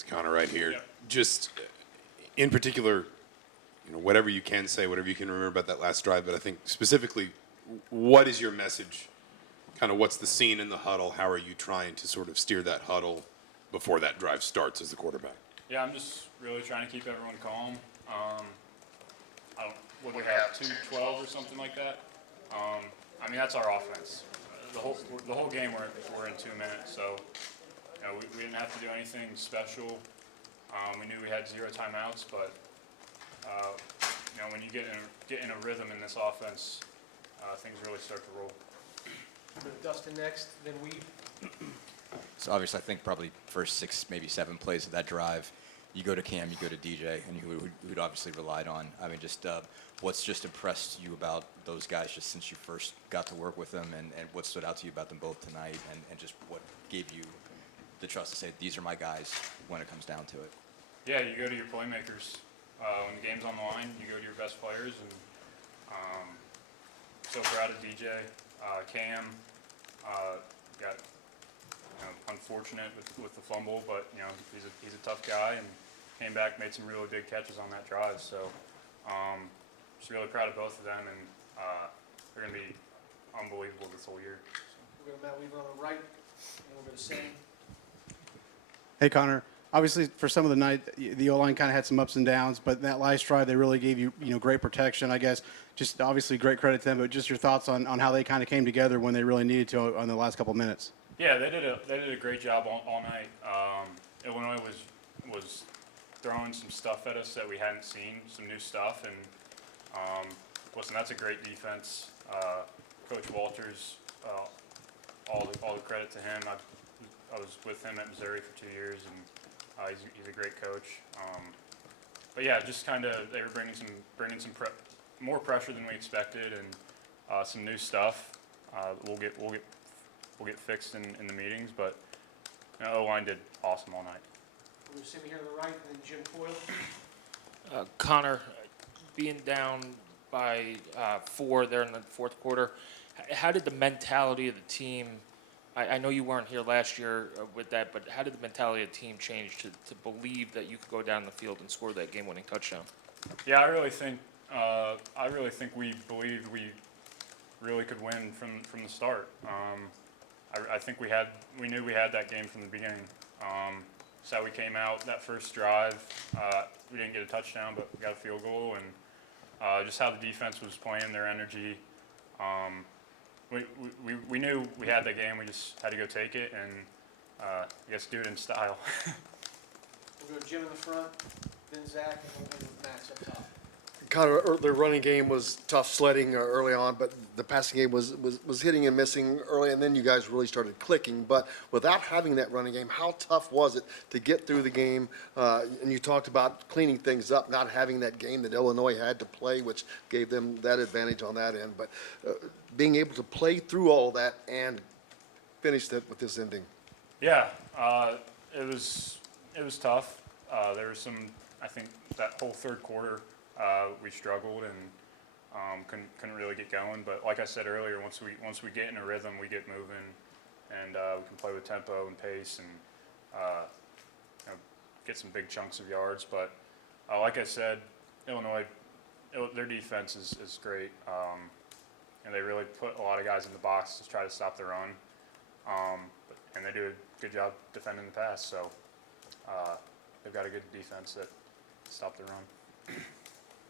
It's Connor right here. Yep. Just in particular, whatever you can say, whatever you can remember about that last drive, but I think specifically, what is your message? Kind of what's the scene in the huddle? How are you trying to sort of steer that huddle before that drive starts as the quarterback? Yeah, I'm just really trying to keep everyone calm. What do we have, 2-12 or something like that? I mean, that's our offense. The whole game we're in 2 minutes, so we didn't have to do anything special. We knew we had 0 timeouts, but when you get in a rhythm in this offense, things really start to roll. Dustin next, then we. So obviously, I think probably first 6, maybe 7 plays of that drive, you go to Cam, you go to DJ, and who'd obviously relied on. I mean, just what's just impressed you about those guys just since you first got to work with them, and what stood out to you about them both tonight, and just what gave you the trust to say, these are my guys when it comes down to it? Yeah, you go to your playmakers. When the game's on the line, you go to your best players, and so proud of DJ. Cam got unfortunate with the fumble, but he's a tough guy and came back, made some really big catches on that drive. So just really proud of both of them, and they're going to be unbelievable this whole year. We'll go to Matt Weaver on the right, and we'll go to Sam. Hey, Connor. Obviously, for some of the night, the O-line kind of had some ups and downs, but that last drive, they really gave you, great protection. I guess just obviously great credit to them, but just your thoughts on how they kind of came together when they really needed to on the last couple of minutes. Yeah, they did a great job all night. Illinois was throwing some stuff at us that we hadn't seen, some new stuff, and listen, that's a great defense. Coach Walters, all the credit to him. I was with him at Missouri for 2 years, and he's a great coach. But yeah, just kind of they were bringing some more pressure than we expected, and some new stuff. We'll get fixed in the meetings, but O-line did awesome all night. We'll go to Sammy here on the right, and then Jim Coyle. Connor, being down by 4 there in the fourth quarter, how did the mentality of the team, I know you weren't here last year with that, but how did the mentality of the team change to believe that you could go down the field and score that game-winning touchdown? Yeah, I really think we believed we really could win from the start. I think we knew we had that game from the beginning. So we came out that first drive. We didn't get a touchdown, but we got a field goal, and just how the defense was playing, their energy. We knew we had that game. We just had to go take it, and I guess do it in style. We'll go to Jim in the front, then Zach, and then Max up top. Connor, their running game was tough sledding early on, but the passing game was hitting and missing early, and then you guys really started clicking. But without having that running game, how tough was it to get through the game? And you talked about cleaning things up, not having that game that Illinois had to play, which gave them that advantage on that end. But being able to play through all that and finish that with this ending. Yeah, it was tough. There was some, I think, that whole third quarter. We struggled and couldn't really get going. But like I said earlier, once we get in a rhythm, we get moving, and we can play with tempo and pace and get some big chunks of yards. But like I said, Illinois, their defense is great, and they really put a lot of guys in the box to try to stop the run. And they do a good job defending the pass. So they've got a good defense that stopped the run.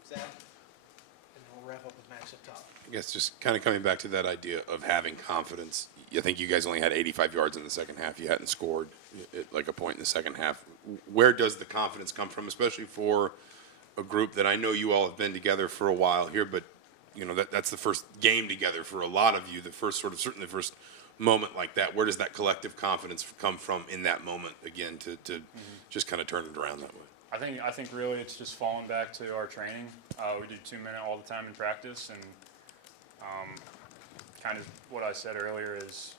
Zach, and we'll wrap up with Max up top. I guess just kind of coming back to that idea of having confidence. I think you guys only had 85 yards in the second half. You hadn't scored at like a point in the second half. Where does the confidence come from, especially for a group that I know you all have been together for a while here, but that's the first game together for a lot of you, the first certainly the first moment like that. Where does that collective confidence come from in that moment again to just kind of turn it around that way? I think really it's just falling back to our training. We do 2-minute all the time in practice, and kind of what I said earlier is,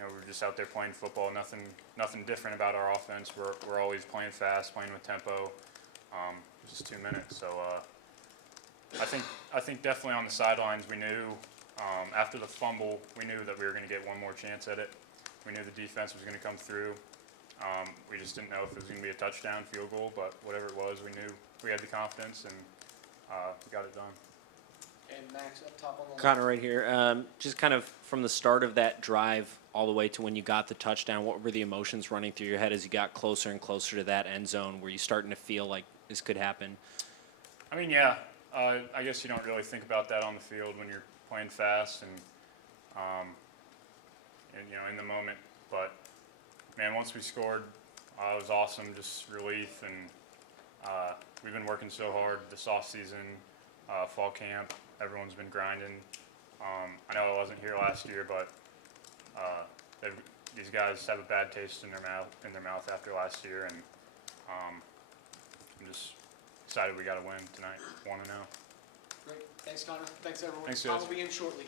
we're just out there playing football. Nothing different about our offense. We're always playing fast, playing with tempo. Just 2 minutes. So I think definitely on the sidelines we knew after the fumble we knew that we were going to get one more chance at it. We knew the defense was going to come through. We just didn't know if it was going to be a touchdown, field goal, but whatever it was, we knew we had the confidence and we got it done. And Max up top on the line. Connor right here. Just kind of from the start of that drive all the way to when you got the touchdown, what were the emotions running through your head as you got closer and closer to that end zone? Were you starting to feel like this could happen? I mean, yeah, I guess you don't really think about that on the field when you're playing fast and you know, in the moment. But man, once we scored, it was awesome, just relief, and we've been working so hard this off season, fall camp. Everyone's been grinding. I know I wasn't here last year, but these guys have a bad taste in their mouth after last year, and I'm just excited we got to win tonight, 1-0. Great. Thanks, Connor. Thanks, everyone. Thanks, Tom guys. will be in shortly.